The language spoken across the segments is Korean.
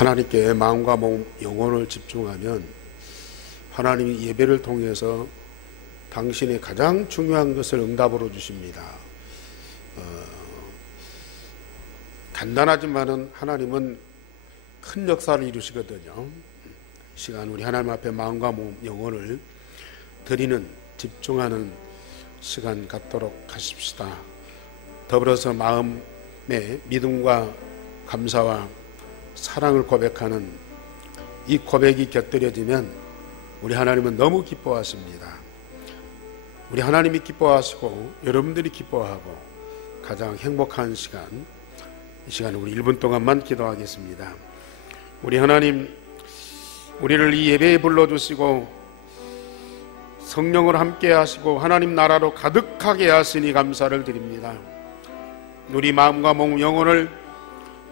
하나님께 마음과 몸, 영혼을 집중하면 하나님이 예배를 통해서 당신의 가장 중요한 것을 응답으로 주십니다. 간단하지만은 하나님은 큰 역사를 이루시거든요. 이 시간 우리 하나님 앞에 마음과 몸, 영혼을 드리는, 집중하는 시간 갖도록 하십시다. 더불어서 마음의 믿음과 감사와 사랑을 고백하는 이 고백이 곁들여지면 우리 하나님은 너무 기뻐하십니다. 우리 하나님이 기뻐하시고 여러분들이 기뻐하고 가장 행복한 시간, 이 시간에 우리 1분 동안만 기도하겠습니다. 우리 하나님, 우리를 이 예배에 불러주시고 성령을 함께 하시고 하나님 나라로 가득하게 하시니 감사를 드립니다. 우리 마음과 몸, 영혼을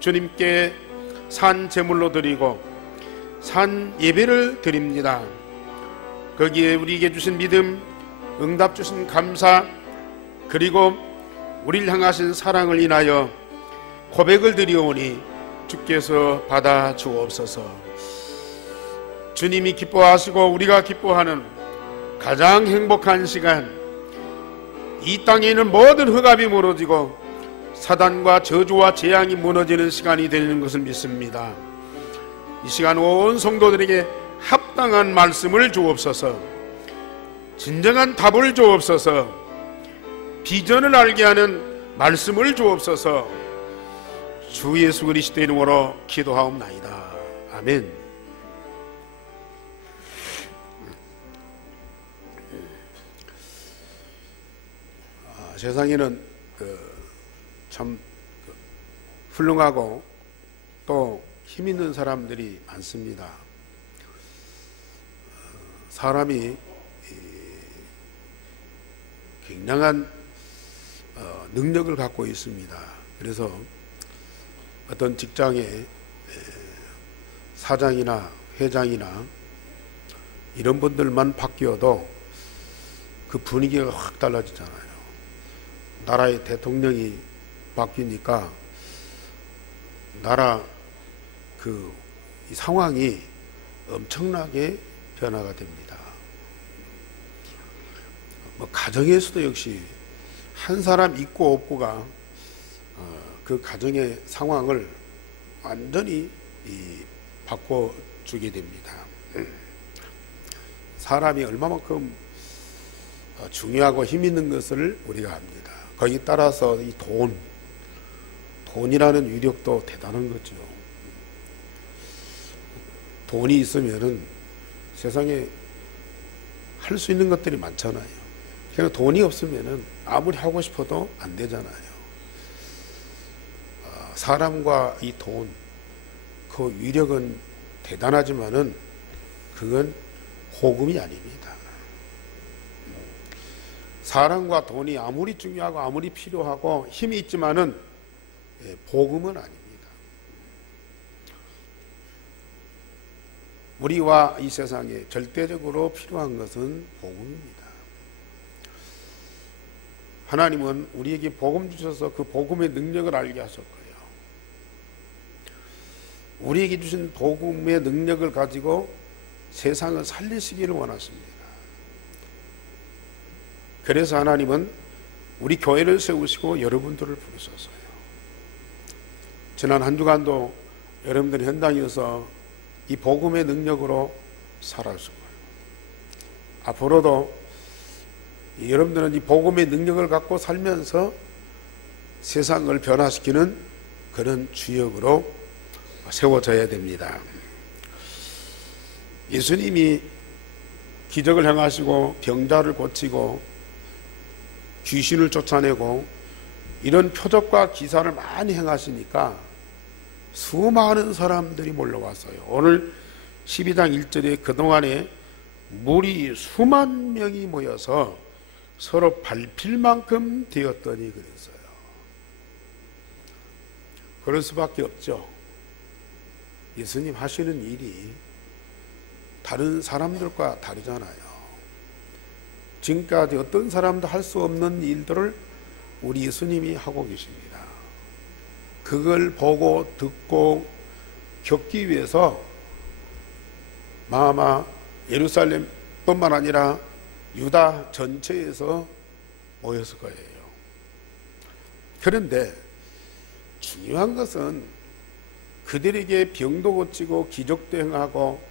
주님께 산 제물로 드리고 산 예배를 드립니다. 거기에 우리에게 주신 믿음, 응답 주신 감사, 그리고 우리를 향하신 사랑을 인하여 고백을 드리오니 주께서 받아 주옵소서. 주님이 기뻐하시고 우리가 기뻐하는 가장 행복한 시간, 이 땅에 있는 모든 흑암이 무너지고 사단과 저주와 재앙이 무너지는 시간이 되는 것을 믿습니다. 이 시간 온 성도들에게 합당한 말씀을 주옵소서. 진정한 답을 주옵소서. 비전을 알게 하는 말씀을 주옵소서. 주 예수 그리스도의 이름으로 기도하옵나이다. 아멘. 세상에는 참 훌륭하고 또 힘 있는 사람들이 많습니다. 사람이 굉장한 능력을 갖고 있습니다. 그래서 어떤 직장의 사장이나 회장이나 이런 분들만 바뀌어도 그 분위기가 확 달라지잖아요. 나라의 대통령이 바뀌니까 나라 이 상황이 엄청나게 변화가 됩니다. 가정에서도 역시 한 사람 있고 없고가 그 가정의 상황을 완전히 바꿔주게 됩니다. 사람이 얼마만큼 중요하고 힘 있는 것을 우리가 압니다. 거기에 따라서 이 돈이라는 위력도 대단한 거죠. 돈이 있으면은 세상에 할 수 있는 것들이 많잖아요. 그러나 돈이 없으면은 아무리 하고 싶어도 안 되잖아요. 사람과 이 돈, 그 위력은 대단하지만은 그건 호금이 아닙니다. 사랑과 돈이 아무리 중요하고 아무리 필요하고 힘이 있지만은 복음은 아닙니다. 우리와 이 세상에 절대적으로 필요한 것은 복음입니다. 하나님은 우리에게 복음 주셔서 그 복음의 능력을 알게 하셨고요. 우리에게 주신 복음의 능력을 가지고 세상을 살리시기를 원하십니다. 그래서 하나님은 우리 교회를 세우시고 여러분들을 부르셨어요. 지난 한 주간도 여러분들이 현장에서 이 복음의 능력으로 살아주고요. 앞으로도 여러분들은 이 복음의 능력을 갖고 살면서 세상을 변화시키는 그런 주역으로 세워져야 됩니다. 예수님이 기적을 행하시고 병자를 고치고 귀신을 쫓아내고 이런 표적과 기사를 많이 행하시니까 수많은 사람들이 몰려왔어요. 오늘 12장 1절에 그동안에 무리 수만 명이 모여서 서로 밟힐 만큼 되었더니 그랬어요. 그럴 수밖에 없죠. 예수님 하시는 일이 다른 사람들과 다르잖아요. 지금까지 어떤 사람도 할 수 없는 일들을 우리 예수님이 하고 계십니다. 그걸 보고 듣고 겪기 위해서 아마 예루살렘뿐만 아니라 유다 전체에서 모였을 거예요. 그런데 중요한 것은 그들에게 병도 고치고 기적도 행하고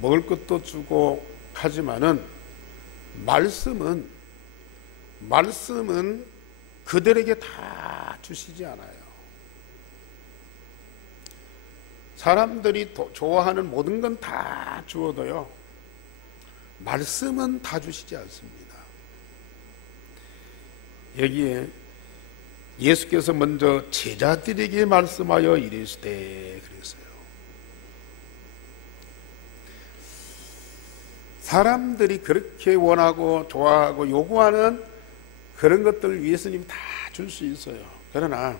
먹을 것도 주고 하지만은 말씀은 그들에게 다 주시지 않아요. 사람들이 좋아하는 모든 건 다 주어도요, 말씀은 다 주시지 않습니다. 여기에 예수께서 먼저 제자들에게 말씀하여 이르시되 그랬어요. 사람들이 그렇게 원하고 좋아하고 요구하는 그런 것들을 예수님이 다 줄 수 있어요. 그러나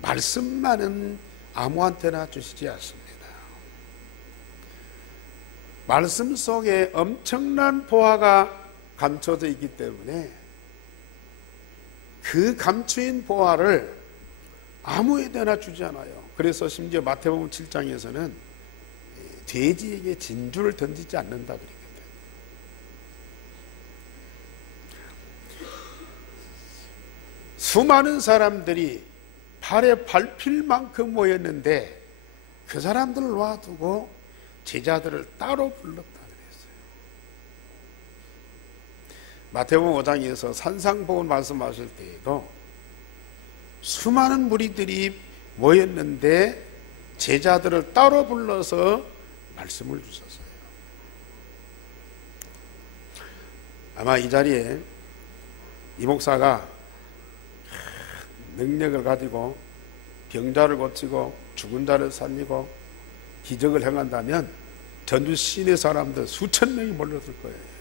말씀만은 아무한테나 주시지 않습니다. 말씀 속에 엄청난 보화가 감춰져 있기 때문에 그 감추인 보화를 아무에게나 주지 않아요. 그래서 심지어 마태복음 7장에서는 돼지에게 진주를 던지지 않는다 그랬거든요. 수많은 사람들이 발에 밟힐 만큼 모였는데 그 사람들을 놔두고 제자들을 따로 불렀다 그랬어요. 마태복음 5장에서 산상복음 말씀하실 때에도 수많은 무리들이 모였는데 제자들을 따로 불러서 말씀을 주셨어요. 아마 이 자리에 이 목사가 능력을 가지고 병자를 고치고 죽은 자를 살리고 기적을 행한다면 전주 시내 사람들 수천 명이 몰려들 거예요.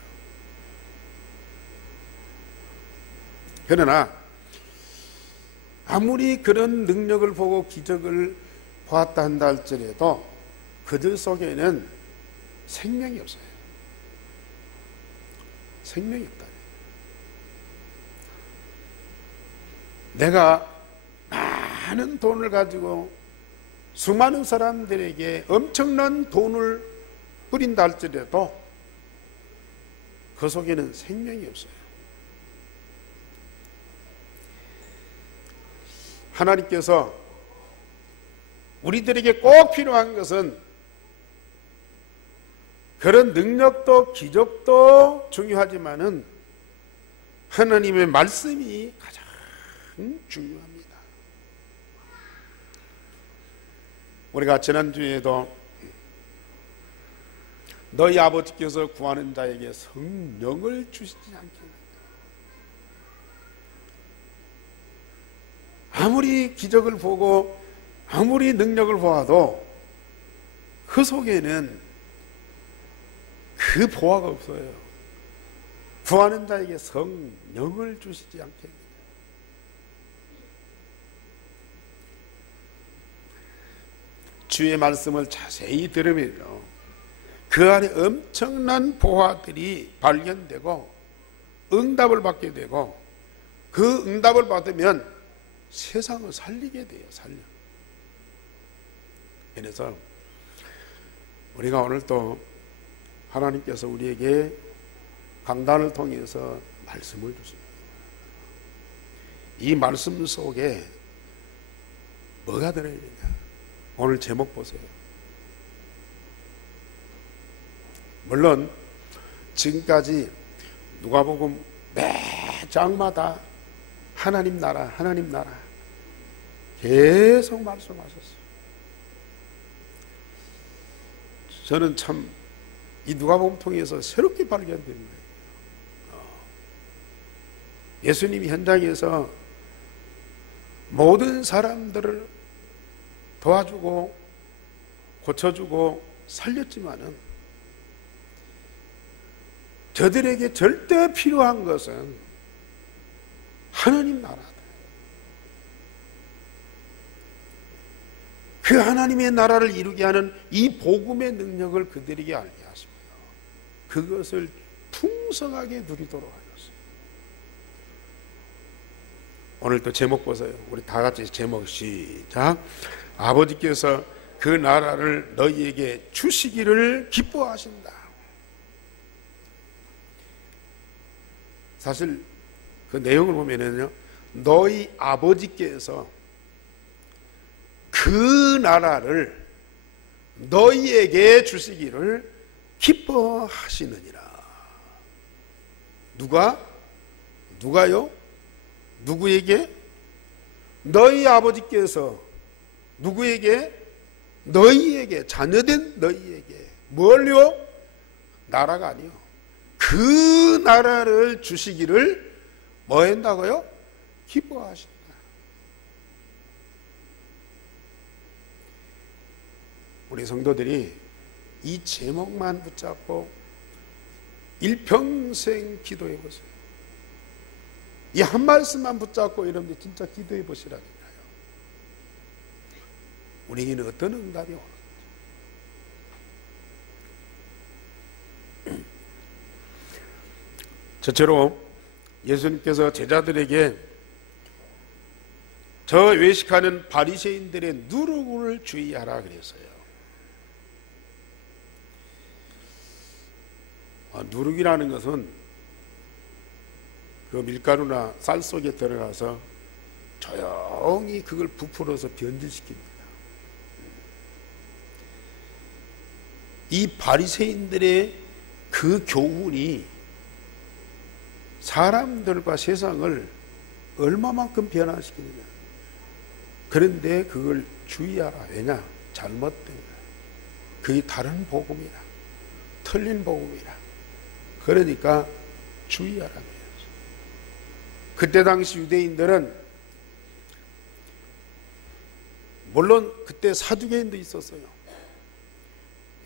그러나 아무리 그런 능력을 보고 기적을 보았다 한다 할지라도 그들 속에는 생명이 없어요. 생명이 없다. 내가 많은 돈을 가지고 수많은 사람들에게 엄청난 돈을 뿌린다 할지라도 그 속에는 생명이 없어요. 하나님께서 우리들에게 꼭 필요한 것은 그런 능력도 기적도 중요하지만은 하나님의 말씀이 가장 중요합니다. 우리가 지난주에도 너희 아버지께서 구하는 자에게 성령을 주시지 않겠느냐. 아무리 기적을 보고 아무리 능력을 보아도 그 속에는 그 보화가 없어요. 구하는 자에게 성령을 주시지 않겠느냐. 주의 말씀을 자세히 들으면요, 그 안에 엄청난 보화들이 발견되고 응답을 받게 되고 그 응답을 받으면 세상을 살리게 돼요. 그래서 우리가 오늘 또 하나님께서 우리에게 강단을 통해서 말씀을 주십니다. 이 말씀 속에 뭐가 들어있느냐. 오늘 제목 보세요. 물론 지금까지 누가복음 매 장마다 하나님 나라 계속 말씀하셨어요. 저는 참 이 누가복음 통해서 새롭게 발견된 거예요. 예수님이 현장에서 모든 사람들을 도와주고 고쳐주고 살렸지만은 저들에게 절대 필요한 것은 하나님 나라다. 그 하나님의 나라를 이루게 하는 이 복음의 능력을 그들에게 알게 하시며 그것을 풍성하게 누리도록 하셨어요. 오늘 또 제목 보세요. 우리 다 같이 제목 시작. 아버지께서 그 나라를 너희에게 주시기를 기뻐하신다. 사실 그 내용을 보면은요, 너희 아버지께서 그 나라를 너희에게 주시기를 기뻐하시느니라. 누가요? 누구에게? 너희 아버지께서 누구에게? 너희에게, 자녀된 너희에게. 뭘요? 나라가 아니요, 그 나라를 주시기를 뭐 한다고요? 기뻐하신다. 우리 성도들이 이 제목만 붙잡고 일평생 기도해 보세요. 이 한 말씀만 붙잡고 여러분들 진짜 기도해 보시라니까요. 우리에게는 어떤 응답이 오는지. 첫째로 예수님께서 제자들에게 저 외식하는 바리새인들의 누룩을 주의하라 그랬어요. 누룩이라는 것은 그 밀가루나 쌀 속에 들어가서 조용히 그걸 부풀어서 변질시킵니다. 이 바리새인들의 그 교훈이 사람들과 세상을 얼마만큼 변화시키느냐. 그런데 그걸 주의하라. 왜냐? 잘못된 거야. 그게 다른 복음이라, 틀린 복음이라. 그러니까 주의하라는 거예요. 그때 당시 유대인들은, 물론 그때 사두개인도 있었어요.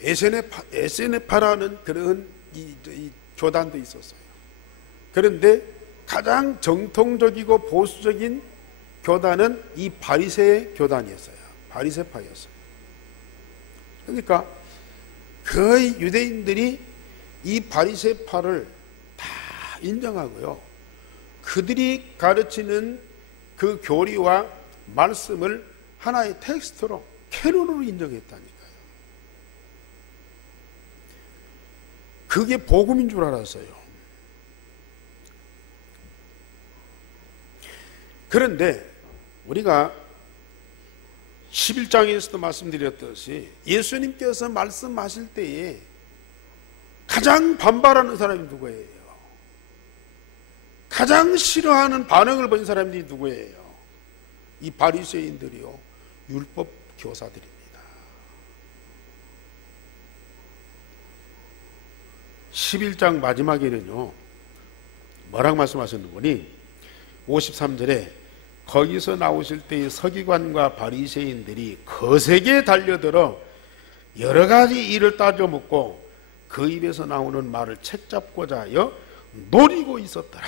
에세네파라는 그런 이 교단도 있었어요. 그런데 가장 정통적이고 보수적인 교단은 이 바리새 교단이었어요. 바리새파였어요. 그러니까 거의 유대인들이 이 바리새파를 다 인정하고요, 그들이 가르치는 그 교리와 말씀을 하나의 텍스트로, 캐논으로 인정했다니까요. 그게 복음인 줄 알았어요. 그런데 우리가 11장에서도 말씀드렸듯이 예수님께서 말씀하실 때에 가장 반발하는 사람이 누구예요? 가장 싫어하는 반응을 보인 사람들이 누구예요? 이 바리새인들이요, 율법 교사들입니다. 11장 마지막에는요, 뭐라고 말씀하셨는 거니? 53절에 거기서 나오실 때의 서기관과 바리새인들이 거세게 달려들어 여러 가지 일을 따져 묻고 그 입에서 나오는 말을 책잡고자 하여 노리고 있었더라.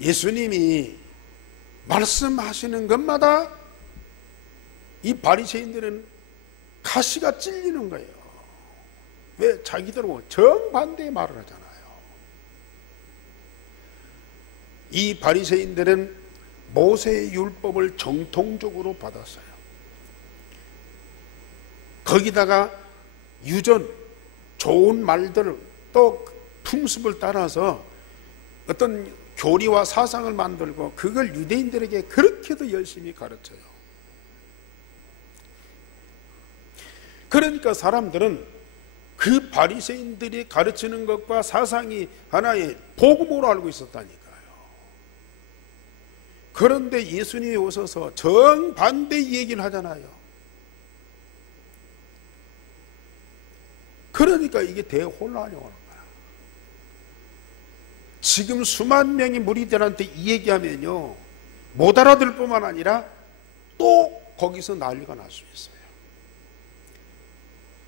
예수님이 말씀하시는 것마다 이 바리새인들은 가시가 찔리는 거예요. 왜? 자기들은 정반대의 말을 하잖아요. 이 바리새인들은 모세의 율법을 정통적으로 받았어요. 거기다가 유전, 좋은 말들, 또 풍습을 따라서 어떤 교리와 사상을 만들고 그걸 유대인들에게 그렇게도 열심히 가르쳐요. 그러니까 사람들은 그 바리새인들이 가르치는 것과 사상이 하나의 복음으로 알고 있었다니까요. 그런데 예수님이 오셔서 정반대 얘기를 하잖아요. 그러니까 이게 대혼란이 오는 거야. 지금 수만 명의 무리들한테 이 얘기하면요, 못 알아들 뿐만 아니라 또 거기서 난리가 날 수 있어요.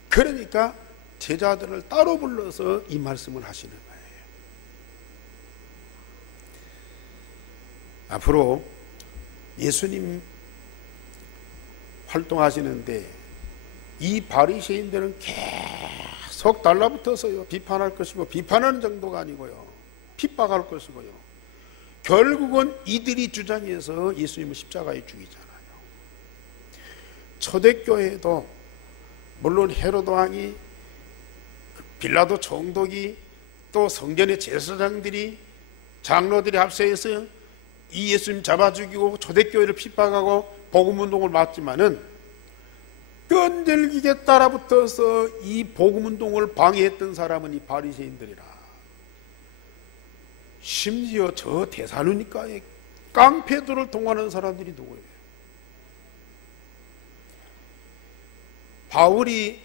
그러니까 제자들을 따로 불러서 이 말씀을 하시는 거예요. 앞으로 예수님 활동하시는데 이 바리새인들은 계속 달라붙어서요, 비판할 것이고, 비판하는 정도가 아니고요, 핍박할 것이고요, 결국은 이들이 주장해서 예수님을 십자가에 죽이잖아요. 초대교회도 물론 헤로도 왕이, 빌라도 총독이, 또 성전의 제사장들이, 장로들이 합세해서 이 예수님 잡아 죽이고 초대교회를 핍박하고 복음운동을 막지만은 끈질기게 따라붙어서 이 복음운동을 방해했던 사람은 이 바리새인들이라. 심지어 저 데살로니가에 깡페도를 동원하는 사람들이 누구예요? 바울이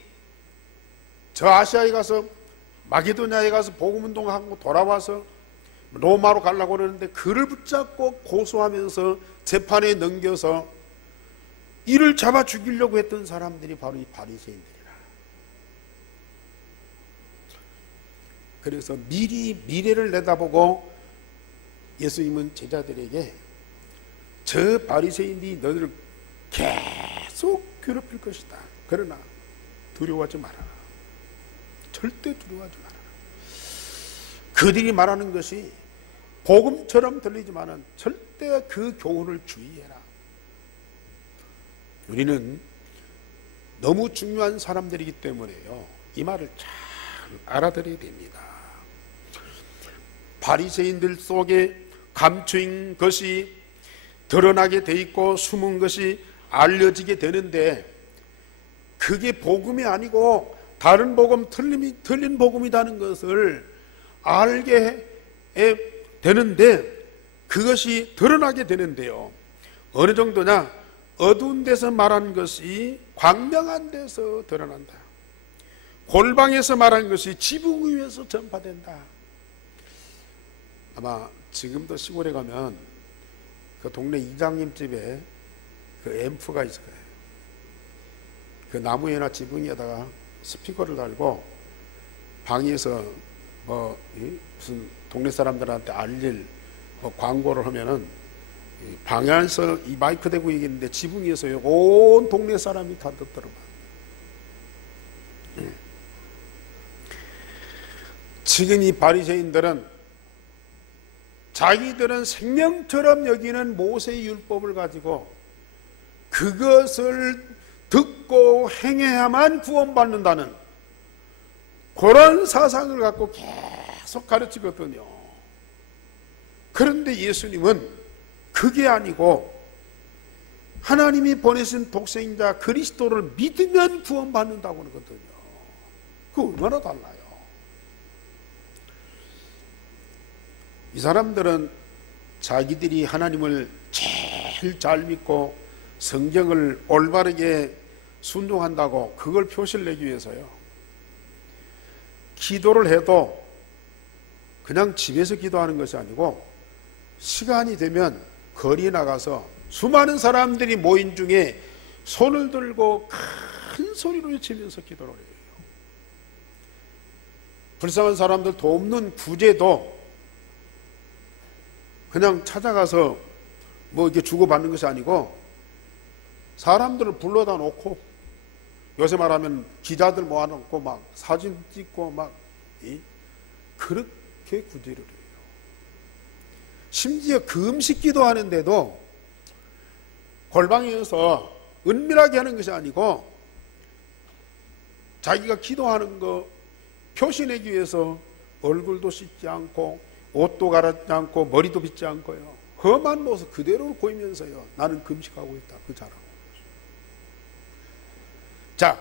저 아시아에 가서 마게도냐에 가서 복음운동하고 돌아와서 로마로 가려고 그러는데 그를 붙잡고 고소하면서 재판에 넘겨서 이를 잡아 죽이려고 했던 사람들이 바로 이 바리새인들이라. 그래서 미리 미래를 내다보고 예수님은 제자들에게 저 바리새인들이 너희를 계속 괴롭힐 것이다. 그러나 두려워하지 말아라. 절대 두려워하지 말아라. 그들이 말하는 것이 복음처럼 들리지만은 절대 그 교훈을 주의해라. 우리는 너무 중요한 사람들이기 때문에요, 이 말을 잘 알아들어야 됩니다. 바리새인들 속에 감추인 것이 드러나게 돼 있고 숨은 것이 알려지게 되는데 그게 복음이 아니고 다른 복음, 틀린 복음이라는 것을 알게 되는데 그것이 드러나게 되는데요, 어느 정도냐? 어두운 데서 말한 것이 광명한 데서 드러난다. 골방에서 말한 것이 지붕 위에서 전파된다. 아마 지금도 시골에 가면 그 동네 이장님 집에 그 앰프가 있을 거예요. 그 나무에나 지붕 위에다가 스피커를 달고 방에서 무슨 동네 사람들한테 알릴 광고를 하면은 방 안에서 이 마이크 대고 얘기했는데 지붕 위에서 온 동네 사람이 다 듣더라고요. 지금 이 바리새인들은 자기들은 생명처럼 여기는 모세의 율법을 가지고 그것을 듣고 행해야만 구원받는다는 그런 사상을 갖고 계속 가르치거든요. 그런데 예수님은 그게 아니고 하나님이 보내신 독생자 그리스도를 믿으면 구원받는다고 그러거든요. 그 얼마나 달라요. 이 사람들은 자기들이 하나님을 제일 잘 믿고 성경을 올바르게 순종한다고 그걸 표시를 내기 위해서요, 기도를 해도 그냥 집에서 기도하는 것이 아니고 시간이 되면 거리에 나가서 수많은 사람들이 모인 중에 손을 들고 큰 소리로 외치면서 기도를 해요. 불쌍한 사람들 돕는 구제도 그냥 찾아가서 뭐 이렇게 주고받는 것이 아니고 사람들을 불러다 놓고, 요새 말하면 기자들 모아놓고 막 사진 찍고 막 그렇게 구제를 해요. 심지어 금식 기도하는데도 골방에서 은밀하게 하는 것이 아니고 자기가 기도하는 거 표시내기 위해서 얼굴도 씻지 않고 옷도 갈아입지 않고 머리도 빗지 않고요, 험한 모습 그대로 보이면서요, 나는 금식하고 있다, 그 자랑하고. 자,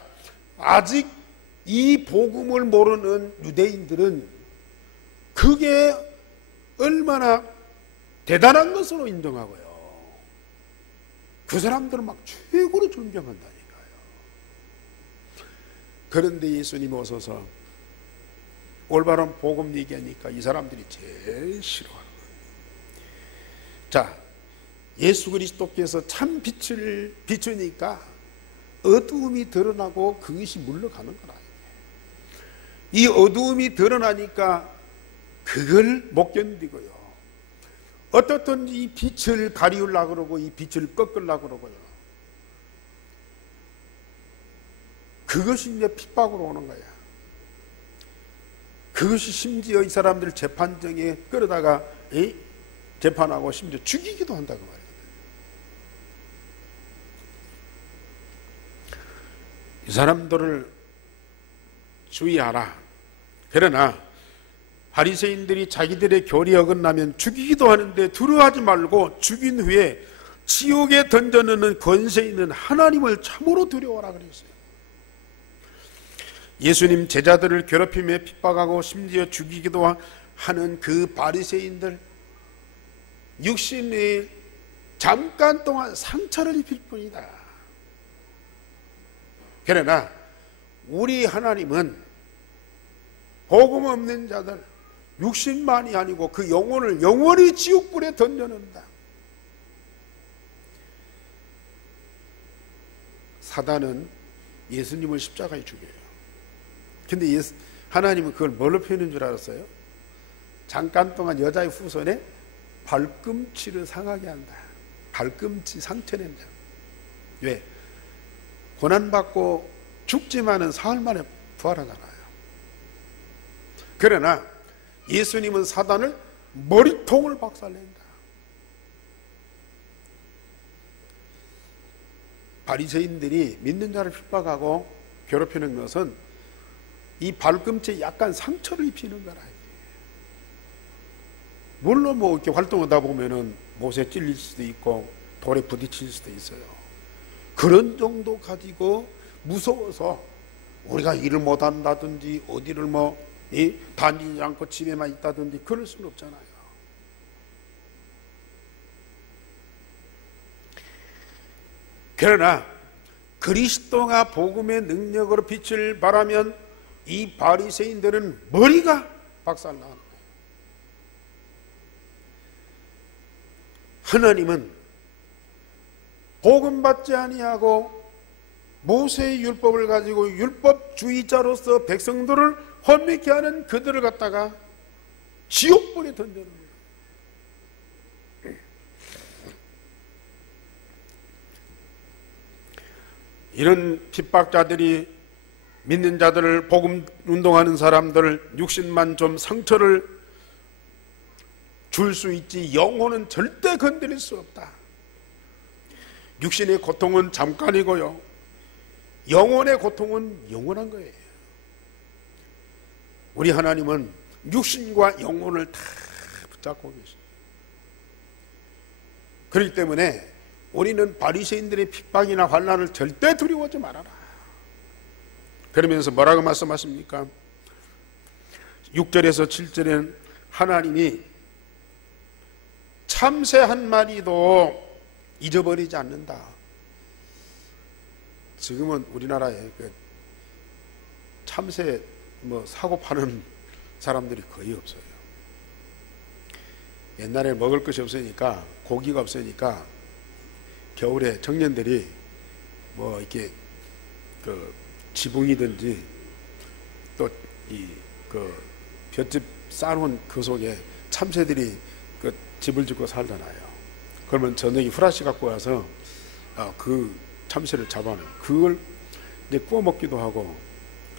아직 이 복음을 모르는 유대인들은 그게 얼마나 대단한 것으로 인정하고요, 그 사람들은 막 최고로 존경한다니까요. 그런데 예수님 오셔서 올바른 복음 얘기하니까 이 사람들이 제일 싫어하는 거예요. 자, 예수 그리스도께서 참 빛을 비추니까 어두움이 드러나고 그것이 물러가는 거라. 이 어두움이 드러나니까 그걸 못 견디고요, 어떻든 이 빛을 가리우려고 그러고 이 빛을 꺾으려고 그러고요, 그것이 이제 핍박으로 오는 거야. 그것이 심지어 이 사람들 재판정에 끌어다가 재판하고 심지어 죽이기도 한다고 말이에요. 이 사람들을 주의하라. 그러나 바리새인들이 자기들의 교리 어긋나면 죽이기도 하는데 두려워하지 말고 죽인 후에 지옥에 던져넣는 권세 있는 하나님을 참으로 두려워하라 그랬어요. 예수님 제자들을 괴롭히며 핍박하고 심지어 죽이기도 하는 그 바리새인들, 육신이 잠깐 동안 상처를 입힐 뿐이다. 그러나 우리 하나님은 복음 없는 자들, 육신만이 아니고 그 영혼을 영원히 지옥불에 던져놓는다. 사단은 예수님을 십자가에 죽여요. 근데 하나님은 그걸 뭘로 표현한 줄 알았어요? 잠깐 동안 여자의 후손에 발꿈치를 상하게 한다. 발꿈치 상처 낸다. 왜? 고난받고 죽지만은 사흘 만에 부활하잖아요. 그러나 예수님은 사단을 머리통을 박살낸다. 바리새인들이 믿는 자를 핍박하고 괴롭히는 것은 이 발꿈치에 약간 상처를 입히는 거라. 물론 뭐 이렇게 활동하다 보면은 못에 찔릴 수도 있고 돌에 부딪힐 수도 있어요. 그런 정도 가지고 무서워서 우리가 일을 못 한다든지 어디를 다니지 않고 집에만 있다든지 그럴 수는 없잖아요. 그러나 그리스도가 복음의 능력으로 빛을 발하면 이 바리새인들은 머리가 박살나는 거예요. 하나님은 복음 받지 아니하고 모세의 율법을 가지고 율법주의자로서 백성들을 혼미케 하는 그들을 갖다가 지옥불에 던져놓는 거예요. 이런 핍박자들이 믿는 자들을 복음 운동하는 사람들 육신만 좀 상처를 줄 수 있지 영혼은 절대 건드릴 수 없다. 육신의 고통은 잠깐이고요, 영혼의 고통은 영원한 거예요. 우리 하나님은 육신과 영혼을 다 붙잡고 계십니다. 그렇기 때문에 우리는 바리새인들의 핍박이나 환난을 절대 두려워하지 말아라. 그러면서 뭐라고 말씀하십니까? 6절에서 7절에는 하나님이 참새 한 마리도 잊어버리지 않는다. 지금은 우리나라에 참새 사고 파는 사람들이 거의 없어요. 옛날에 먹을 것이 없으니까, 고기가 없으니까 겨울에 청년들이 이렇게 지붕이든지 또 볏짚 쌓아놓은 그 속에 참새들이 집을 짓고 살잖아요. 그러면 저녁에 후라시 갖고 와서 그 참새를 잡아놔요. 그걸 이제 구워 먹기도 하고,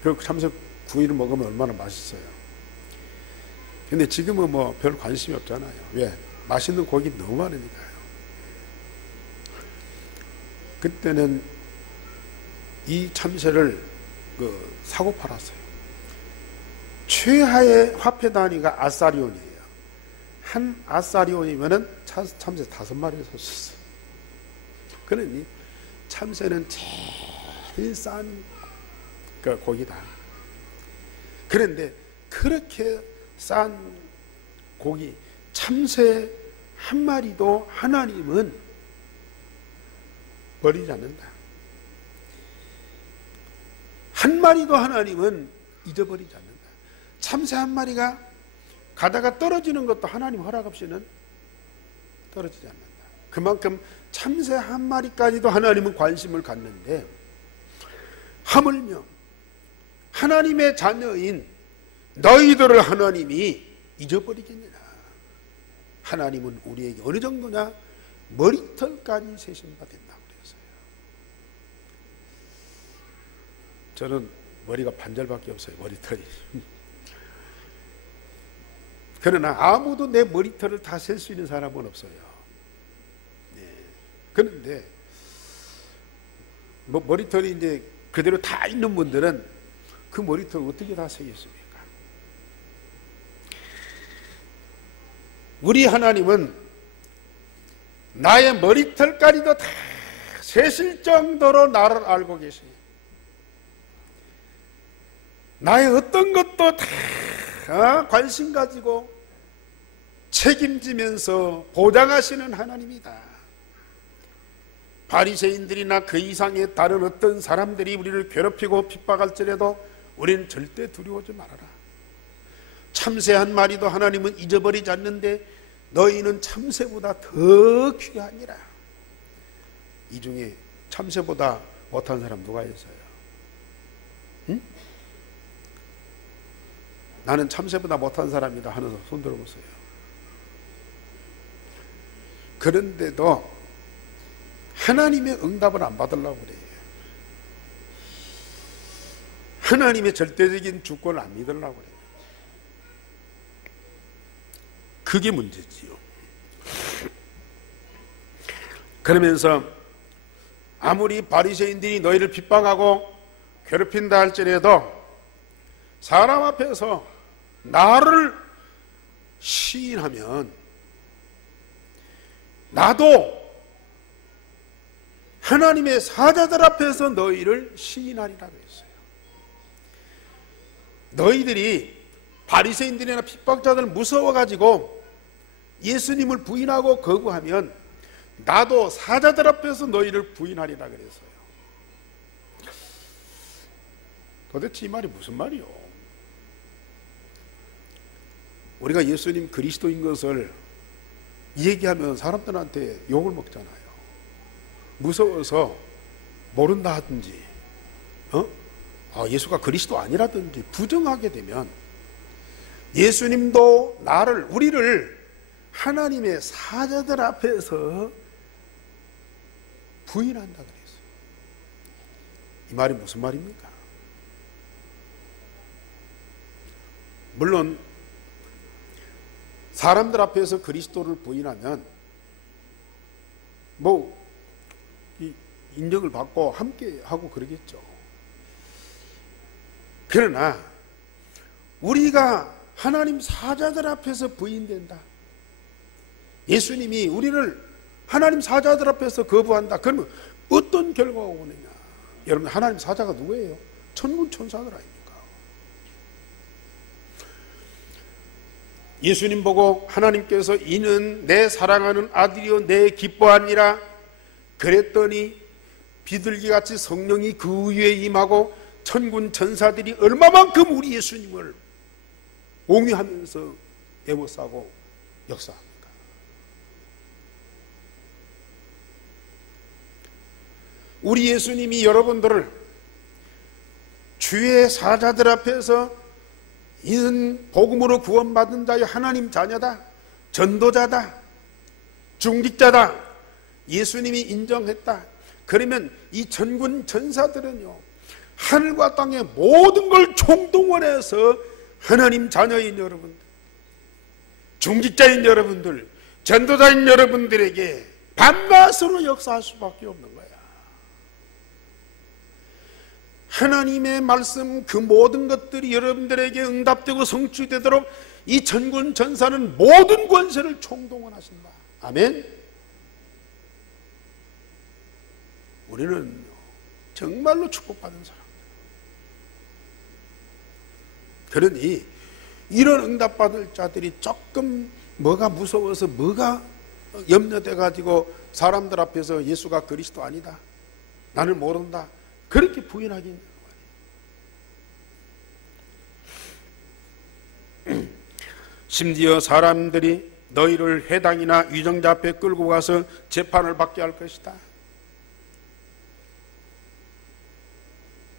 그 참새 구이를 먹으면 얼마나 맛있어요. 근데 지금은 별 관심이 없잖아요. 왜? 맛있는 고기 너무 많으니까요. 그때는 이 참새를 사고 팔았어요. 최하의 화폐 단위가 아사리온이에요. 한 아사리온이면은 참새 5마리를 살 수 있어요. 그러니 참새는 제일 싼 고기다. 그런데 그렇게 싼 고기 참새 한 마리도 하나님은 버리지 않는다. 한 마리도 하나님은 잊어버리지 않는다. 참새 한 마리가 가다가 떨어지는 것도 하나님 허락 없이는 떨어지지 않는다. 그만큼 참새 한 마리까지도 하나님은 관심을 갖는데, 하물며 하나님의 자녀인 너희들을 하나님이 잊어버리겠느냐. 하나님은 우리에게 어느 정도냐? 머리털까지 세신 바 된다 그랬어요. 저는 머리가 반절밖에 없어요. 머리털이. 그러나 아무도 내 머리털을 다 셀 수 있는 사람은 없어요. 네. 그런데 뭐 머리털이 이제 그대로 다 있는 분들은 그 머리털을 어떻게 다 세겠습니까? 우리 하나님은 나의 머리털까지도 다 세실 정도로 나를 알고 계세요. 나의 어떤 것도 다 관심 가지고 책임지면서 보장하시는 하나님이다. 바리새인들이나 그 이상의 다른 어떤 사람들이 우리를 괴롭히고 핍박할지라도 우리는 절대 두려워하지 말아라. 참새 한 마리도 하나님은 잊어버리지 않는데 너희는 참새보다 더 귀하니라. 이 중에 참새보다 못한 사람 누가 있어요? 응? 나는 참새보다 못한 사람이다 하는 손 들어보세요. 그런데도 하나님의 응답을 안 받으려고 그래요. 하나님의 절대적인 주권을 안 믿으려고 그래요. 그게 문제지요. 그러면서 아무리 바리새인들이 너희를 핍박하고 괴롭힌다 할지라도 사람 앞에서 나를 시인하면 나도 하나님의 사자들 앞에서 너희를 시인하리라 그랬어요. 너희들이 바리새인들이나 핍박자들 무서워가지고 예수님을 부인하고 거부하면 나도 사자들 앞에서 너희를 부인하리라 그랬어요. 도대체 이 말이 무슨 말이요? 우리가 예수님 그리스도인 것을 얘기하면 사람들한테 욕을 먹잖아요. 무서워서 모른다 하든지 예수가 그리스도 아니라든지 부정하게 되면 예수님도 우리를 하나님의 사자들 앞에서 부인한다 그랬어요. 이 말이 무슨 말입니까? 물론 사람들 앞에서 그리스도를 부인하면 인정을 받고 함께 하고 그러겠죠. 그러나 우리가 하나님 사자들 앞에서 부인된다. 예수님이 우리를 하나님 사자들 앞에서 거부한다. 그러면 어떤 결과가 오느냐? 여러분, 하나님 사자가 누구예요? 천군 천사들 아닙니까? 예수님 보고 하나님께서 이는 내 사랑하는 아들이요 내 기뻐하니라 그랬더니 비둘기같이 성령이 그 위에 임하고 천군 천사들이 얼마만큼 우리 예수님을 옹유하면서 애워싸고 역사합니까? 우리 예수님이 여러분들을 주의 사자들 앞에서 이는 복음으로 구원받은 자의 하나님 자녀다, 전도자다, 중직자다 예수님이 인정했다. 그러면 이 천군 천사들은요 하늘과 땅의 모든 걸 총동원해서 하나님 자녀인 여러분들, 중직자인 여러분들, 전도자인 여러분들에게 밤낮으로 역사할 수밖에 없는 거야. 하나님의 말씀 그 모든 것들이 여러분들에게 응답되고 성취되도록 이 천군 천사는 모든 권세를 총동원하신다. 아멘. 우리는 정말로 축복받은 사람. 그러니 이런 응답받을 자들이 조금 뭐가 무서워서 뭐가 염려돼 가지고 사람들 앞에서 예수가 그리스도 아니다, 나는 모른다, 그렇게 부인하기 있는 거예요. 심지어 사람들이 너희를 회당이나 위정자 앞에 끌고 가서 재판을 받게 할 것이다.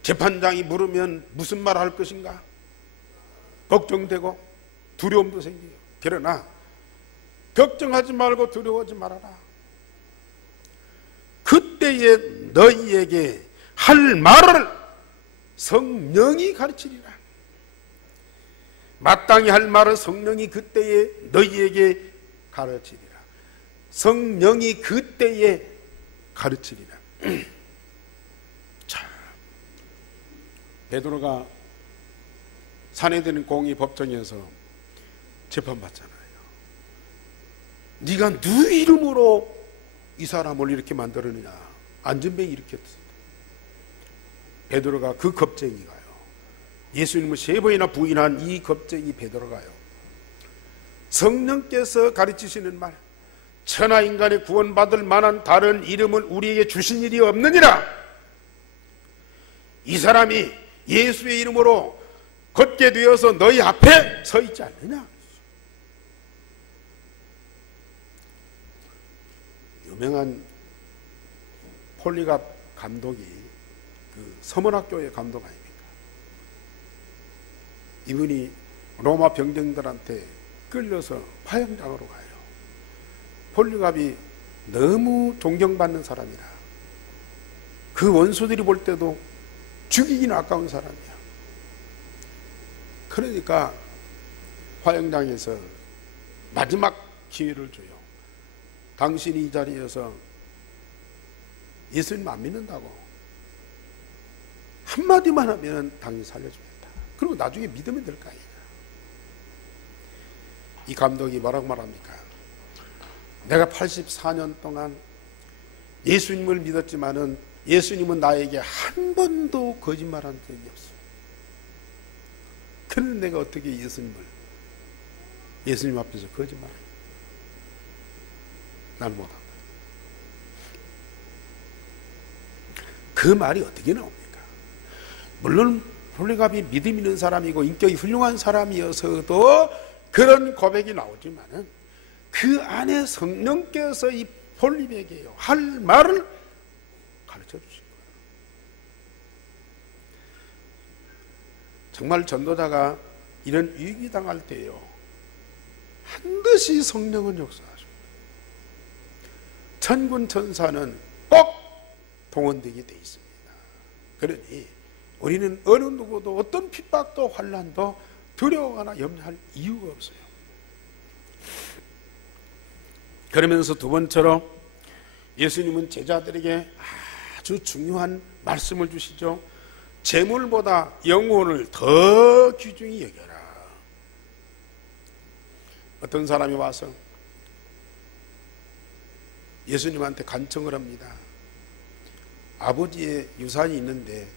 재판장이 물으면 무슨 말 할 것인가 걱정되고 두려움도 생겨요. 그러나 걱정하지 말고 두려워하지 말아라. 그때에 너희에게 할 말을 성령이 가르치리라. 마땅히 할 말을 성령이 그때에 너희에게 가르치리라. 성령이 그때에 가르치리라. 자, 베드로가 사내들은 공의 법정에서 재판받잖아요. 네가 누구 이름으로 이 사람을 이렇게 만들었느냐. 안전뱅이 일으켰어. 베드로가 그 겁쟁이가요, 예수님을 3번이나 부인한 이 겁쟁이 베드로가요, 성령께서 가르치시는 말, 천하 인간의 구원받을 만한 다른 이름을 우리에게 주신 일이 없느니라. 이 사람이 예수의 이름으로 걷게 되어서 너희 앞에 서 있지 않느냐. 유명한 폴리갑 감독이 그 서문학교의 감독 아닙니까? 이분이 로마 병정들한테 끌려서 화형장으로 가요. 폴리갑이 너무 존경받는 사람이라 그 원수들이 볼 때도 죽이기는 아까운 사람이야. 그러니까 화형장에서 마지막 기회를 줘요. 당신이 이 자리에서 예수님 안 믿는다고 한마디만 하면 당연히 살려주겠다. 그리고 나중에 믿으면 될 거 아니에요. 이 감독이 뭐라고 말합니까? 내가 84년 동안 예수님을 믿었지만은 예수님은 나에게 한 번도 거짓말한 적이 없어. 그런데 내가 어떻게 예수님 앞에서 거짓말해? 난 못한다. 그 말이 어떻게 나옵니까? 물론 폴리갑이 믿음 있는 사람이고 인격이 훌륭한 사람이어서도 그런 고백이 나오지만은 그 안에 성령께서 이 폴리백이에요, 할 말을 가르쳐 주신 거예요. 정말 전도자가 이런 위기 당할 때요, 반드시 성령은 역사하십니다. 천군 천사는 꼭 동원되게 돼 있습니다. 그러니 우리는 어느 누구도 어떤 핍박도 환난도 두려워하거나 염려할 이유가 없어요. 그러면서 두 번째로 예수님은 제자들에게 아주 중요한 말씀을 주시죠. 재물보다 영혼을 더 귀중히 여겨라. 어떤 사람이 와서 예수님한테 간청을 합니다. 아버지의 유산이 있는데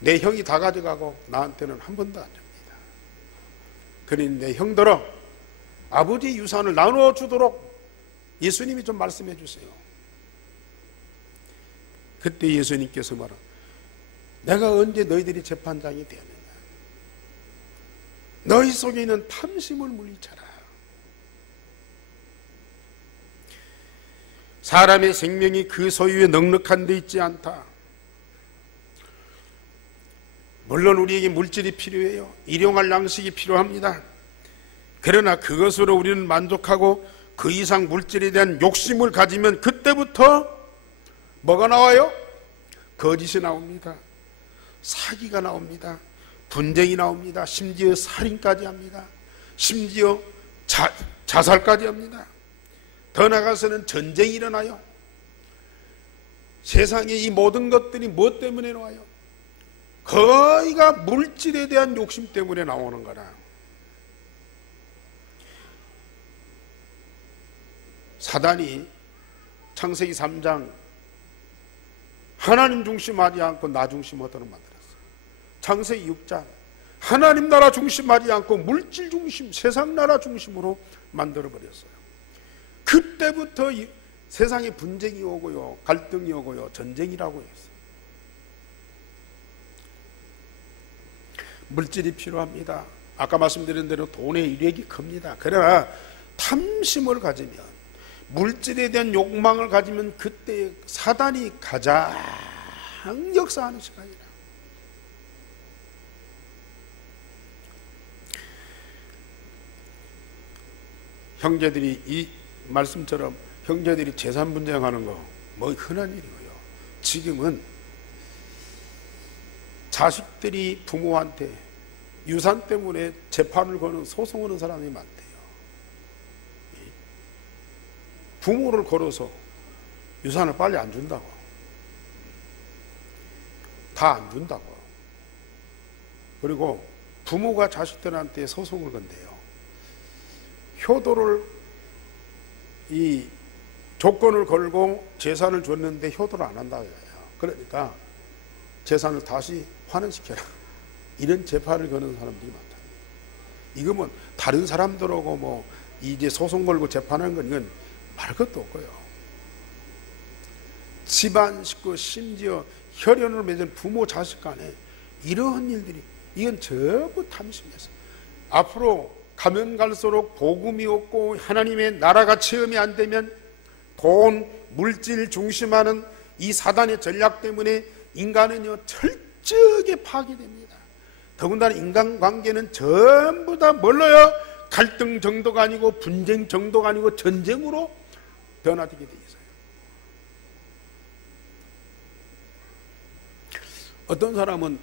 내 형이 다 가져가고 나한테는 한 번도 안 줍니다. 그러니 내 형들아, 아버지 유산을 나눠주도록 예수님이 좀 말씀해 주세요. 그때 예수님께서 말합니다. 내가 언제 너희들이 재판장이 되었느냐. 너희 속에 있는 탐심을 물리쳐라. 사람의 생명이 그 소유에 넉넉한 데 있지 않다. 물론 우리에게 물질이 필요해요. 일용할 양식이 필요합니다. 그러나 그것으로 우리는 만족하고 그 이상 물질에 대한 욕심을 가지면 그때부터 뭐가 나와요? 거짓이 나옵니다. 사기가 나옵니다. 분쟁이 나옵니다. 심지어 살인까지 합니다. 심지어 자살까지 합니다. 더 나아가서는 전쟁이 일어나요. 세상에 이 모든 것들이 무엇 때문에 나와요? 거의가 물질에 대한 욕심 때문에 나오는 거라. 사단이 창세기 3장 하나님 중심하지 않고 나 중심하도록 만들었어요. 창세기 6장 하나님 나라 중심하지 않고 물질 중심, 세상 나라 중심으로 만들어버렸어요. 그때부터 세상에 분쟁이 오고요, 갈등이 오고요, 전쟁이라고 했어요. 물질이 필요합니다. 아까 말씀드린 대로 돈의 이력이 큽니다. 그러나 탐심을 가지면, 물질에 대한 욕망을 가지면 그때 사단이 가장 역사하는 시간이라. 형제들이 이 말씀처럼 형제들이 재산 분쟁하는 거 뭐 흔한 일이고요. 지금은 자식들이 부모한테 유산 때문에 재판을 거는 소송하는 사람이 많대요. 부모를 걸어서 유산을 빨리 안 준다고, 다 안 준다고. 그리고 부모가 자식들한테 소송을 건대요. 효도를 이 조건을 걸고 재산을 줬는데 효도를 안 한다. 그러니까 재산을 다시 환원시켜라. 이런 재판을 거는 사람들이 많다. 이거 뭐 다른 사람들하고 뭐 이제 소송 걸고 재판하는 건 이건 말 것도 없고요. 집안 식구 심지어 혈연을 맺은 부모 자식 간에 이러한 일들이 이건 전부 탐심이었어요. 앞으로 가면 갈수록 복음이 없고 하나님의 나라가 체험이 안 되면 돈, 물질 중심하는 이 사단의 전략 때문에 인간은요 철저하게 파괴됩니다. 더군다나 인간관계는 전부 다 뭘로요? 갈등 정도가 아니고 분쟁 정도가 아니고 전쟁으로 변화되게 돼 있어요. 어떤 사람은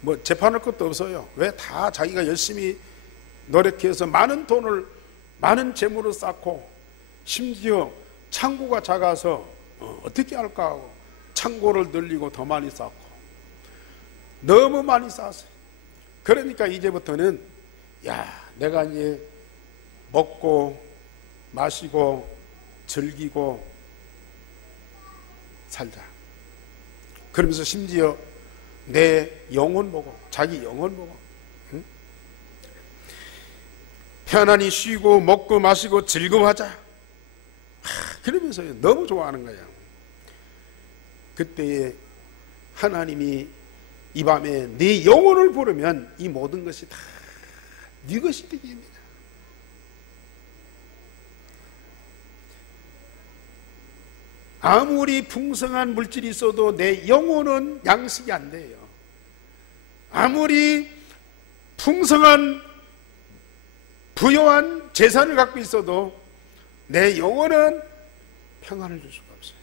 뭐 재판할 것도 없어요. 왜? 다 자기가 열심히 노력해서 많은 돈을 많은 재물을 쌓고 심지어 창고가 작아서 어떻게 할까 하고 창고를 늘리고 더 많이 쌓고 너무 많이 쌓았어요. 그러니까 이제부터는 야, 내가 이제 먹고 마시고 즐기고 살자. 그러면서 심지어 내 영혼 보고 자기 영혼 보고 편안히 쉬고 먹고 마시고 즐거워하자. 그러면서 너무 좋아하는 거예요. 그때에 하나님이 이 밤에 네 영혼을 부르면 이 모든 것이 다 네 것이 되게 됩니다. 아무리 풍성한 물질이 있어도 내 영혼은 양식이 안 돼요. 아무리 풍성한 부요한 재산을 갖고 있어도 내 영혼은 평안을 줄 수가 없어요.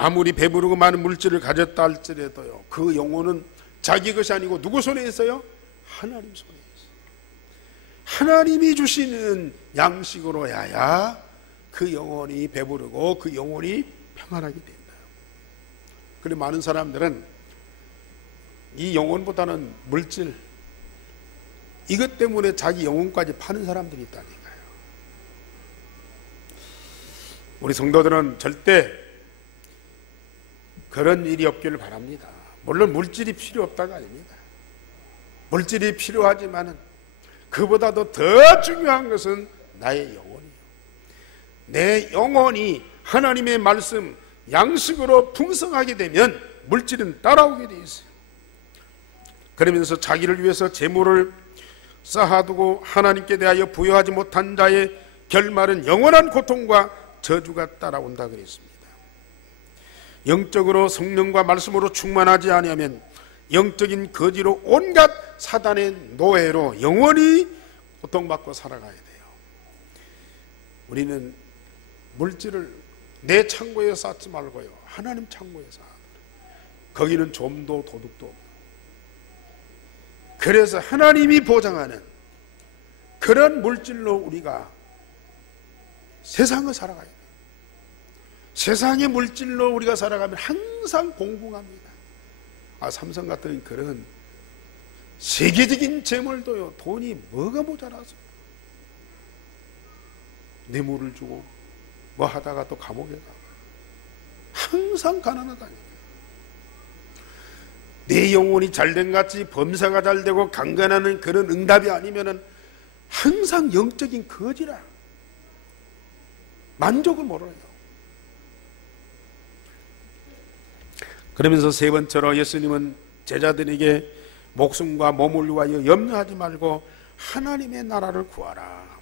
아무리 배부르고 많은 물질을 가졌다 할지라도요, 그 영혼은 자기 것이 아니고 누구 손에 있어요? 하나님 손에 있어요. 하나님이 주시는 양식으로야야 그 영혼이 배부르고 그 영혼이 평안하게 된다. 그래 많은 사람들은 이 영혼보다는 물질, 이것 때문에 자기 영혼까지 파는 사람들이 있다니까요. 우리 성도들은 절대 그런 일이 없기를 바랍니다. 물론 물질이 필요 없다가 아닙니다. 물질이 필요하지만은 그보다도 더 중요한 것은 나의 영혼이요. 내 영혼이 하나님의 말씀, 양식으로 풍성하게 되면 물질은 따라오게 돼 있어요. 그러면서 자기를 위해서 재물을 쌓아두고 하나님께 대하여 부여하지 못한 자의 결말은 영원한 고통과 저주가 따라온다 그랬습니다. 영적으로 성령과 말씀으로 충만하지 아니하면 영적인 거지로 온갖 사단의 노예로 영원히 고통받고 살아가야 돼요. 우리는 물질을 내 창고에 쌓지 말고요, 하나님 창고에 쌓아. 거기는 좀도 도둑도 없고. 그래서 하나님이 보장하는 그런 물질로 우리가 세상을 살아가야 돼요. 세상의 물질로 우리가 살아가면 항상 공공합니다. 삼성 같은 그런 세계적인 재물도요, 돈이 뭐가 모자라서 뇌물을 주고 뭐 하다가 또 감옥에 가고 항상 가난하다니까. 내 영혼이 잘된 같이 범사가 잘되고 강건하는 그런 응답이 아니면은 항상 영적인 거지라 만족을 못해요. 그러면서 세 번째로 예수님은 제자들에게 목숨과 몸을 위하여 염려하지 말고 하나님의 나라를 구하라.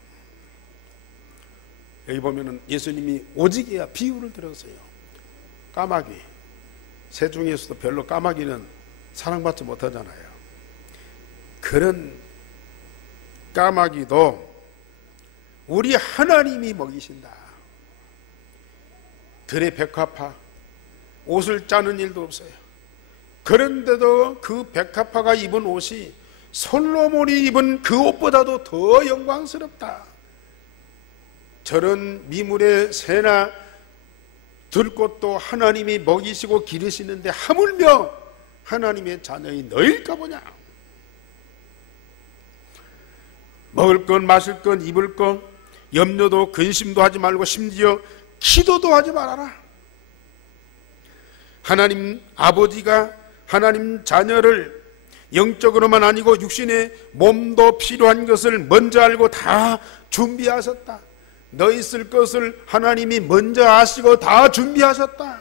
여기 보면은 예수님이 오직이야 비유를 들었어요. 까마귀, 새 중에서도 별로 까마귀는 사랑받지 못하잖아요. 그런 까마귀도 우리 하나님이 먹이신다. 들의 백합화, 옷을 짜는 일도 없어요. 그런데도 그 백합화가 입은 옷이 솔로몬이 입은 그 옷보다도 더 영광스럽다. 저런 미물의 새나 들꽃도 하나님이 먹이시고 기르시는데 하물며 하나님의 자녀인 너일까 보냐. 먹을 건 마실 건 입을 건 염려도 근심도 하지 말고 심지어 기도도 하지 말아라. 하나님 아버지가 하나님 자녀를 영적으로만 아니고 육신의 몸도 필요한 것을 먼저 알고 다 준비하셨다. 너희 쓸 것을 하나님이 먼저 아시고 다 준비하셨다.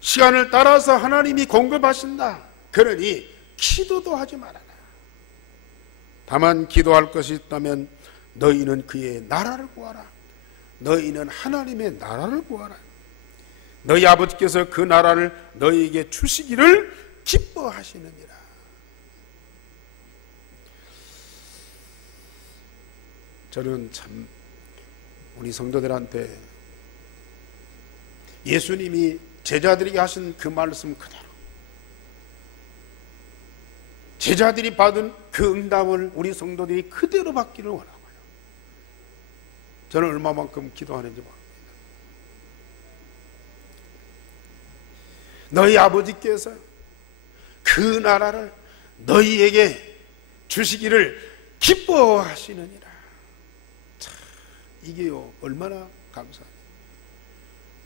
시간을 따라서 하나님이 공급하신다. 그러니 기도도 하지 말아라. 다만 기도할 것이 있다면 너희는 그의 나라를 구하라. 너희는 하나님의 나라를 구하라. 너희 아버지께서 그 나라를 너희에게 주시기를 기뻐하시느니라. 저는 참 우리 성도들한테 예수님이 제자들에게 하신 그 말씀 그대로 제자들이 받은 그 응답을 우리 성도들이 그대로 받기를 원하고요. 저는 얼마만큼 기도하는지 모릅니다. 너희 아버지께서 그 나라를 너희에게 주시기를 기뻐하시느니라. 참, 이게요 얼마나 감사해요.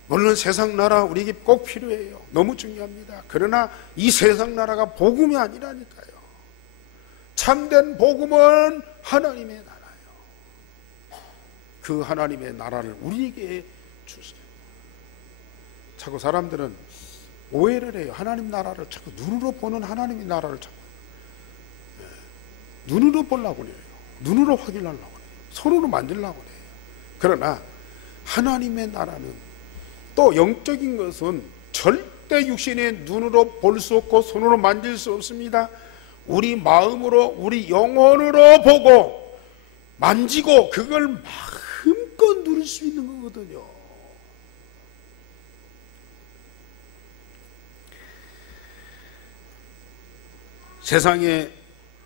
물론 세상 나라 우리에게 꼭 필요해요. 너무 중요합니다. 그러나 이 세상 나라가 복음이 아니라니까요. 참된 복음은 하나님의 나라예요. 그 하나님의 나라를 우리에게 주세요. 자꾸 사람들은 오해를 해요. 하나님 나라를 자꾸 눈으로 보는 하나님의 나라를 자꾸 눈으로 보려고 해요. 눈으로 확인하려고 해요. 손으로 만들려고 해요. 그러나 하나님의 나라는 또 영적인 것은 절대 육신의 눈으로 볼 수 없고 손으로 만질 수 없습니다. 우리 마음으로 우리 영혼으로 보고 만지고 그걸 마음껏 누릴 수 있는 거거든요. 세상에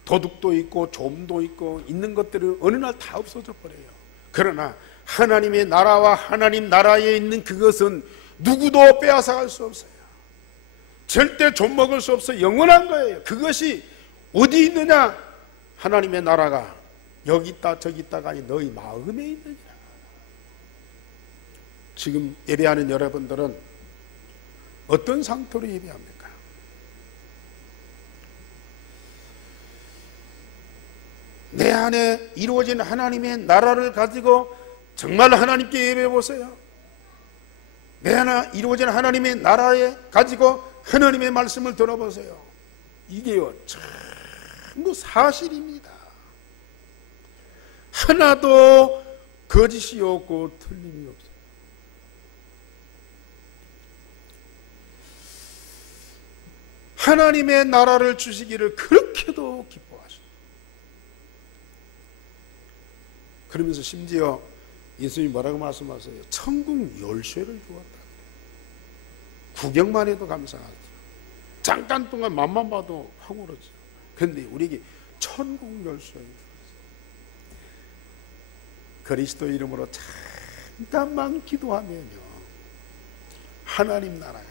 도둑도 있고 좀도 있고 있는 것들은 어느 날 다 없어져 버려요. 그러나 하나님의 나라와 하나님 나라에 있는 그것은 누구도 빼앗아갈 수 없어요. 절대 좀 먹을 수 없어요. 영원한 거예요. 그것이 어디 있느냐? 하나님의 나라가 여기 있다 저기 있다가 아니 너희 마음에 있느니라. 지금 예배하는 여러분들은 어떤 상태로 예배합니까? 내 안에 이루어진 하나님의 나라를 가지고 정말 하나님께 예배해 보세요. 내 안에 이루어진 하나님의 나라에 가지고 하나님의 말씀을 들어보세요. 이게요 전부 사실입니다. 하나도 거짓이 없고 틀림이 없어요. 하나님의 나라를 주시기를 그렇게도 기뻐하십니다. 그러면서 심지어 예수님이 뭐라고 말씀하세요? 천국 열쇠를 주었다. 구경만 해도 감사하죠. 잠깐 동안 맛만 봐도 하고 그러죠. 그런데 우리에게 천국 열쇠를 주었어요. 그리스도 이름으로 잠깐만 기도하면요 하나님 나라가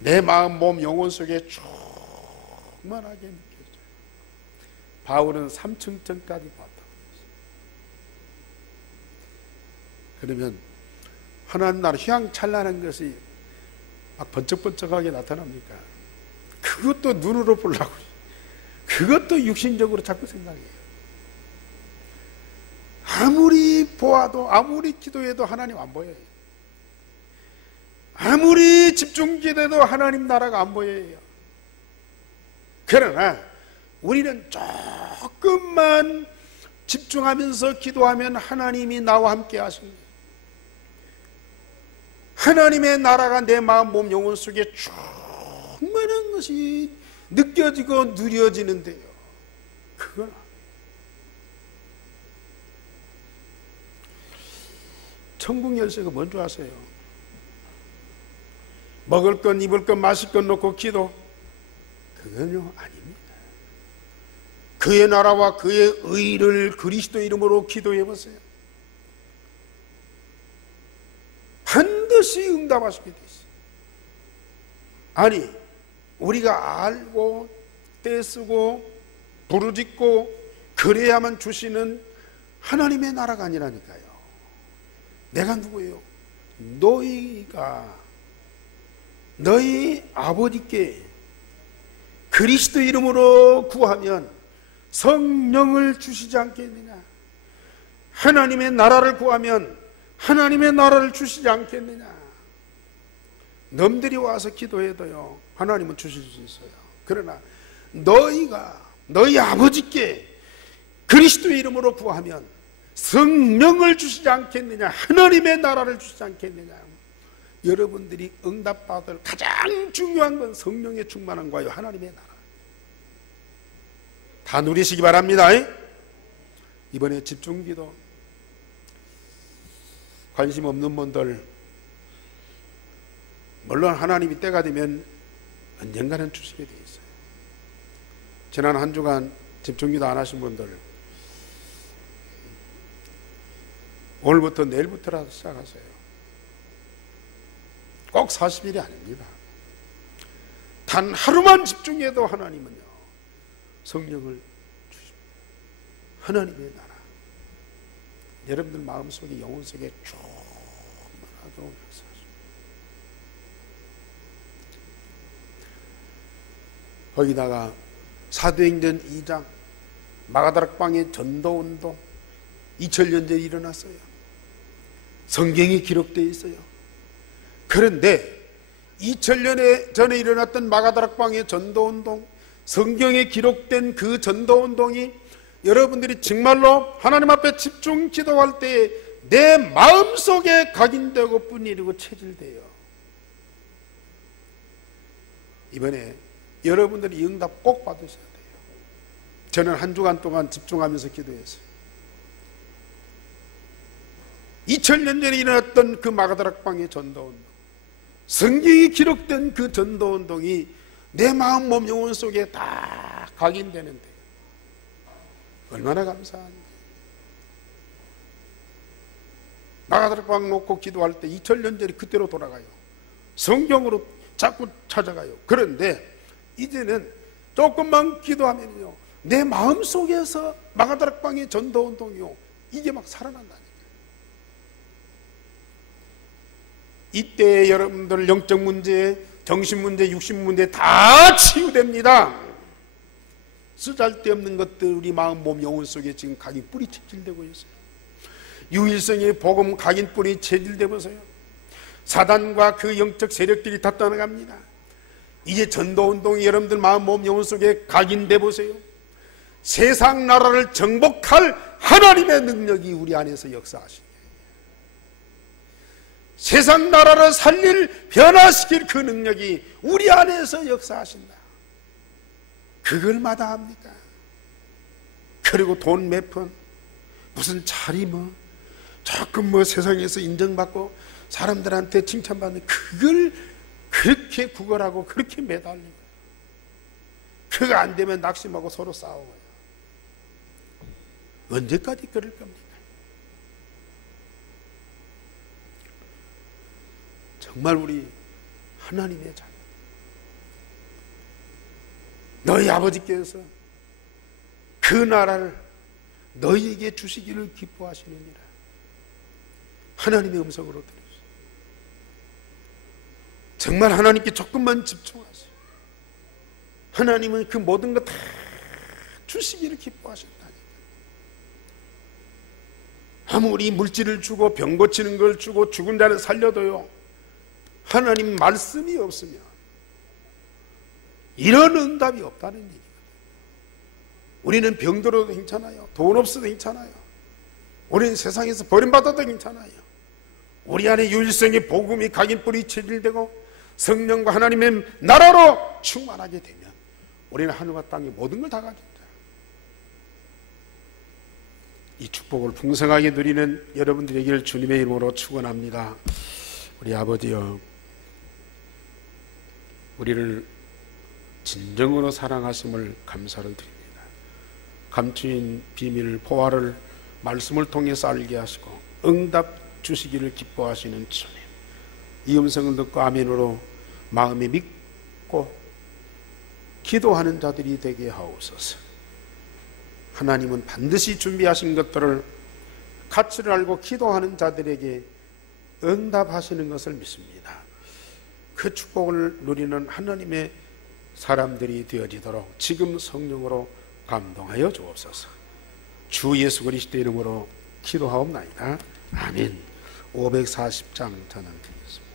내 마음, 몸, 영혼 속에 충만하게 느껴져요. 바울은 3층까지 봤다. 그러면 하나님 나라 휘황찬란한 것이 막 번쩍번쩍하게 나타납니까? 그것도 눈으로 보려고 그것도 육신적으로 자꾸 생각해요. 아무리 보아도 아무리 기도해도 하나님 안 보여요. 아무리 집중기도해도 하나님 나라가 안 보여요. 그러나 우리는 조금만 집중하면서 기도하면 하나님이 나와 함께 하십니다. 하나님의 나라가 내 마음, 몸, 영혼 속에 충만한 것이 느껴지고 누려지는데요. 그건 천국 열쇠가 뭔지 아세요? 먹을 것, 입을 것, 마실 것 놓고 기도, 그건요 아닙니다. 그의 나라와 그의 의를 그리스도 이름으로 기도해 보세요. 반드시 응답하시게 돼 있어요. 아니, 우리가 알고 떼쓰고 부르짖고 그래야만 주시는 하나님의 나라가 아니라니까요. 내가 누구예요? 너희가 너희 아버지께 그리스도 이름으로 구하면 성령을 주시지 않겠느냐? 하나님의 나라를 구하면 하나님의 나라를 주시지 않겠느냐? 놈들이 와서 기도해도요 하나님은 주실 수 있어요. 그러나 너희가 너희 아버지께 그리스도 이름으로 구하면 성령을 주시지 않겠느냐? 하나님의 나라를 주시지 않겠느냐? 여러분들이 응답받을 가장 중요한 건 성령의 충만한 거예요. 하나님의 나라 다 누리시기 바랍니다. 이번에 집중기도 관심 없는 분들, 물론 하나님이 때가 되면 언젠가는 주시게 돼 있어요. 지난 한 주간 집중기도 안 하신 분들, 오늘부터 내일부터라도 시작하세요. 꼭 40일이 아닙니다. 단 하루만 집중해도 하나님은요 성령을 주십니다. 하나님의 나라 여러분들 마음속에 영혼 속에 충만하도록 역사하십니다. 거기다가 사도행전 2장 마가다락방의 전도운동 2000년 전에 일어났어요. 성경이 기록되어 있어요. 그런데 2000년 전에 일어났던 마가다락방의 전도운동, 성경에 기록된 그 전도운동이 여러분들이 정말로 하나님 앞에 집중 기도할 때에 내 마음속에 각인되고 뿌리고 체질돼요. 이번에 여러분들이 응답 꼭 받으셔야 돼요. 저는 한 주간 동안 집중하면서 기도했어요. 2000년 전에 일어났던 그 마가다락방의 전도운동, 성경이 기록된 그 전도운동이 내 마음, 몸, 영혼 속에 다 각인되는데 얼마나 감사한지. 마가다락방 놓고 기도할 때 2000년 전에 그때로 돌아가요. 성경으로 자꾸 찾아가요. 그런데 이제는 조금만 기도하면요 내 마음 속에서 마가다락방의 전도운동이요 이게 막 살아난다니까요. 이때 여러분들 영적 문제, 정신 문제, 육신 문제 다 치유됩니다. 쓰잘데없는 것들 우리 마음, 몸, 영혼 속에 지금 각인 뿌리 체질되고 있어요. 유일성의 복음 각인 뿌리 체질되고 있어요. 사단과 그 영적 세력들이 다 떠나갑니다. 이제 전도운동이 여러분들 마음, 몸, 영혼 속에 각인돼 보세요. 세상 나라를 정복할 하나님의 능력이 우리 안에서 역사하시는 거예요. 세상 나라를 살릴, 변화시킬 그 능력이 우리 안에서 역사하신다. 그걸 마다합니까? 그리고 돈 몇 푼, 무슨 자리 조금 세상에서 인정받고 사람들한테 칭찬받는 그걸 그렇게 구걸하고 그렇게 매달리고, 그거 안 되면 낙심하고 서로 싸우고요. 언제까지 그럴 겁니까? 정말 우리 하나님의 자녀, 너희 아버지께서 그 나라를 너희에게 주시기를 기뻐하시느니라. 하나님의 음성으로 들으세요. 정말 하나님께 조금만 집중하세요. 하나님은 그 모든 것 다 주시기를 기뻐하신다니까. 아무리 물질을 주고 병 고치는 걸 주고 죽은 자를 살려도요 하나님 말씀이 없으면 이런 응답이 없다는 얘기거든요. 우리는 병들어도 괜찮아요. 돈 없어도 괜찮아요. 우리는 세상에서 버림받아도 괜찮아요. 우리 안에 유일성의 복음이 각인 뿌리 체질되고 성령과 하나님의 나라로 충만하게 되면 우리는 하늘과 땅의 모든 걸 다 가진다. 이 축복을 풍성하게 누리는 여러분들에게 주님의 이름으로 축원합니다. 우리 아버지여, 우리를 진정으로 사랑하심을 감사를 드립니다. 감추인 비밀 보화를 말씀을 통해서 알게 하시고 응답 주시기를 기뻐하시는 주님, 이 음성을 듣고 아멘으로 마음에 믿고 기도하는 자들이 되게 하옵소서. 하나님은 반드시 준비하신 것들을 가치를 알고 기도하는 자들에게 응답하시는 것을 믿습니다. 그 축복을 누리는 하나님의 사람들이 되어지도록 지금 성령으로 감동하여 주옵소서. 주 예수 그리스도 이름으로 기도하옵나이다. 아멘. 540장 전환드리겠습니다.